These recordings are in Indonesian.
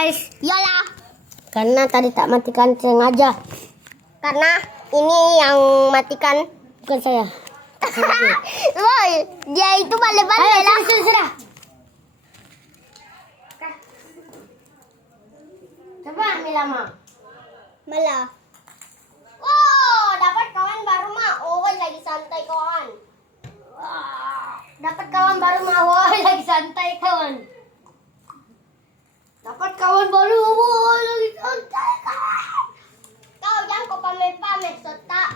guys. Iyalah. Karena tadi tak matikan sengaja. Karena ini yang matikan. Bukan saya. Woi, dia itu balik-balik lah. Sudah. Coba ambil lama. Malah. Oh, dapat kawan baru mah. Oh, lagi santai kawan. Dapat kawan baru mau lagi santai kawan. Dapat kawan baru lagi santai kawan. Kau jangan kau pamer-pamer serta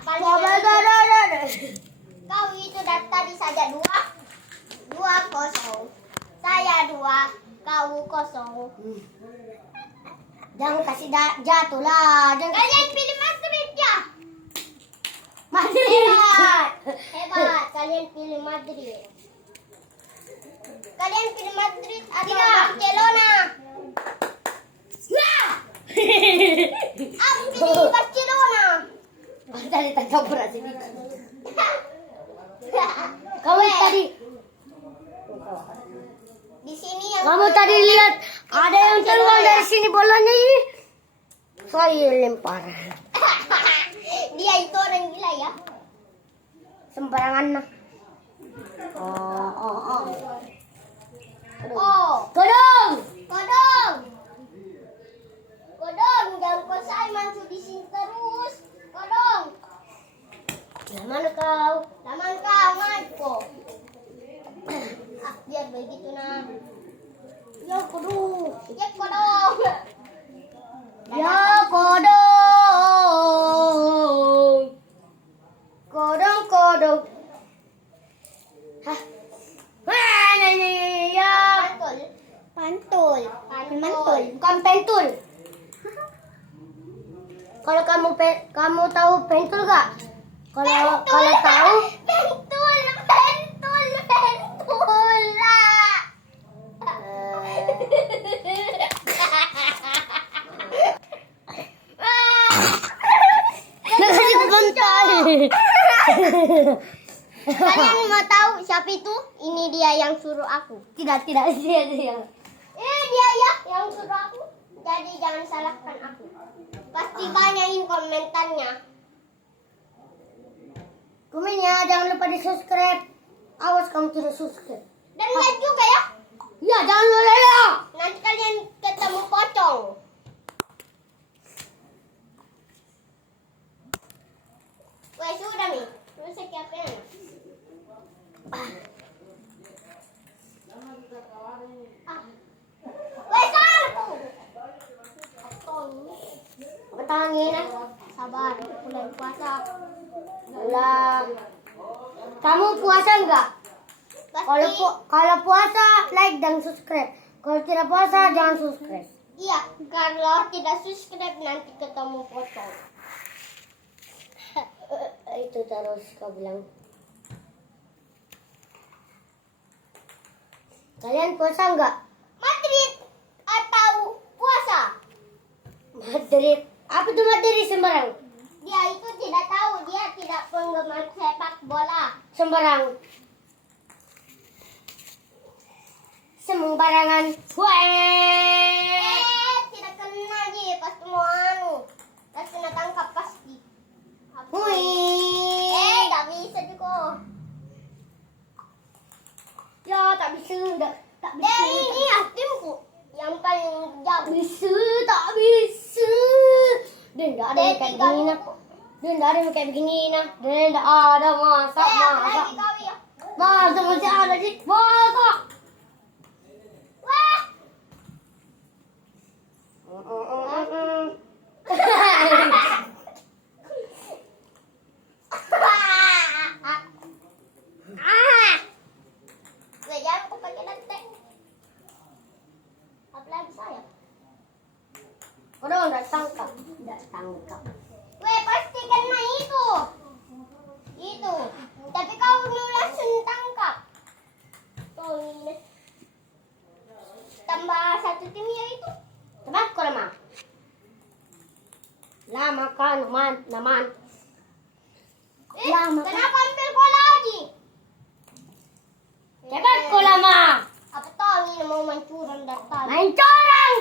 Kau itu dari tadi saja 2-0. Saya 2, kau 0. Jangan kasih jatuh lah. Jangan Kalian pilih Madrid ya? Madrid. Hebat, kalian pilih Madrid. Kalian pilih Madrid atau Tidak. Barcelona? Ya. Aku pilih Barcelona. Tadi tak kabur sini. Kamu tadi. Di sini yang Kamu tadi lihat ada yang keluar dari sini bolanya ini. Saya lempar. Dia itu orang gila ya. Sembarangan nah. Oh. Oh, Kodong. kodong. Kodong, jangan kau saya masuk di sini terus. Kodong. Mana kau? Laman kau, Marco. Biar begitu nah. Ya kodong. Ya kodong. Ya kodong. Kodong. Hah? Mana nih ya? Pantul. Bukan pentul. Kalau kamu tahu pentul gak? Kalau tahu Pentul. Lah. kasih bentar. Kalian mau tahu siapa itu? Ini dia yang suruh aku. Tidak dia. Dia ya yang suruh aku. Jadi jangan salahkan aku. Pasti banyakin komentarnya. Komen ya, jangan lupa di subscribe. Awas kamu tidak subscribe. Dan like juga ya. Ya jangan lupa ya. Nanti kalian ketemu pocong. Weh sudah nih. Terus siapin. Weh sabar. Apa tangan Sabar, bulan puasa. Ulang. Kamu puasa enggak? Pasti. Kalau puasa like dan subscribe. Kalau tidak puasa jangan subscribe. Iya, kalau tidak subscribe nanti ketemu pocong. Itu terus kau bilang. Kalian puasa enggak? Madrid atau puasa? Madrid. Apa tuh Madrid sembarang? Dia itu tidak tahu, dia tidak penggemar sepak bola. Sembarang. Sembarangan. Weh. Tidak kena je pas mau anu. Pas kena tangkap pasti. Wih. Tak bisa juga. Ya tak bisa. Tak bisa. Ini ya timku yang paling jauh. Tak bisa. Dia enggak ada yang kayak begini nah. Dia enggak ada yang kayak begini nah. Dia enggak ada masak. Lagi kau ya. Masak masih ada sih. Masak. Wah. Jangan kau pakai lantai. Apalagi saya. Udah enggak tangkap. Weh, pasti kena itu. Itu. Tapi kau langsung tangkap. Tuh. Tambah 1 tim ya itu. Cepat kau lama. Lama kan naman. Lama kan. Kenapa ambil bola lagi? Cepat kau lama. Apa tahu ini mau mencurang dari tadi. Main corang.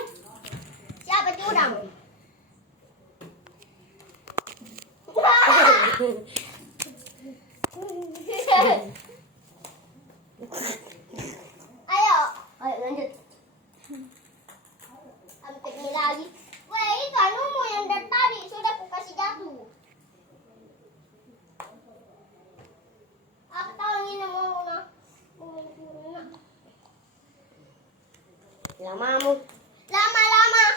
Ayo. Ayo lanjut. Hampir ini lagi. Weh, itu anumu yang dari tadi sudah aku kasih jatuh. Aku tahu ini mau nak. Lamamu. Lama-lama.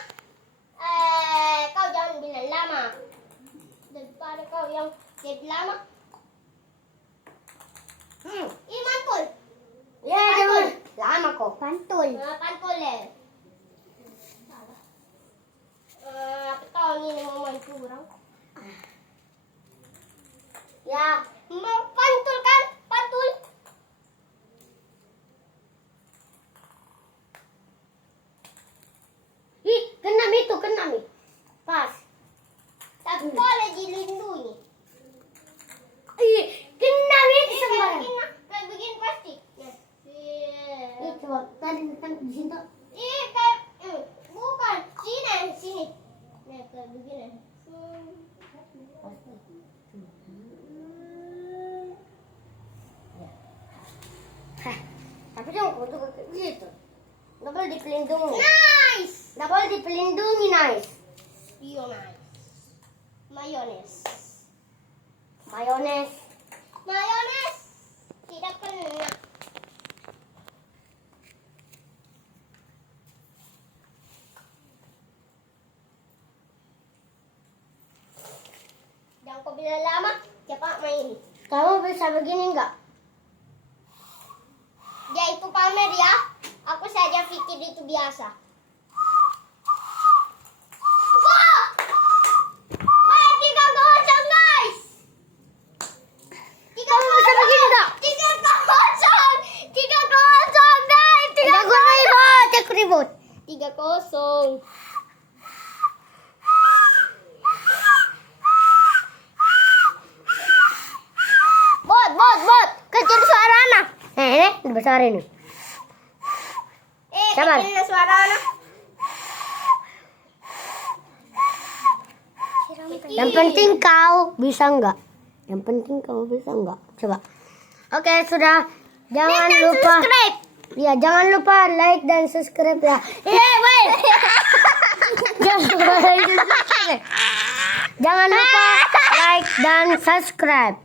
Kau jangan bilang lama. Daripada kau yang jadi lama. Mantul. Ya, jangan. Lama kok. Pantul. Pantul eh. Aku tahu ini mau mantul orang. Ya. Mau pantul kan? Pantul. Ih, kenam itu, kenam nih. Pas. Tapi boleh dilindungi. Ih, kenam itu sembarang. Kayak begini pasti. Ya. Ih, coba tadi di sini tuh. Kayak bukan sini. Nah, kayak begini. Hah, tapi jangan untuk kayak gitu. Nggak boleh dipelindungi. Nice. Nggak boleh dipelindungi, nice. Iya, nice. Mayones. Mayones. Mayones. Tidak kena. Jangan kau bilang lama, cepat main. Kamu bisa begini nggak? Dia itu pamer ya. Aku saja pikir itu biasa. Wah! Wah, 3-0 guys. Kamu bisa begini nggak? 3-0. 3-0 guys. 3 ribut, cek ribut. 3-0. Bot. Kecil suara anak. Ini besar ini. Sabar. Kecilnya suara anak. Yang penting kau bisa nggak? Yang penting kau bisa nggak? Coba. Oke, sudah. Jangan lupa. Subscribe. Ya, jangan lupa like dan subscribe ya. Jangan lupa like dan subscribe.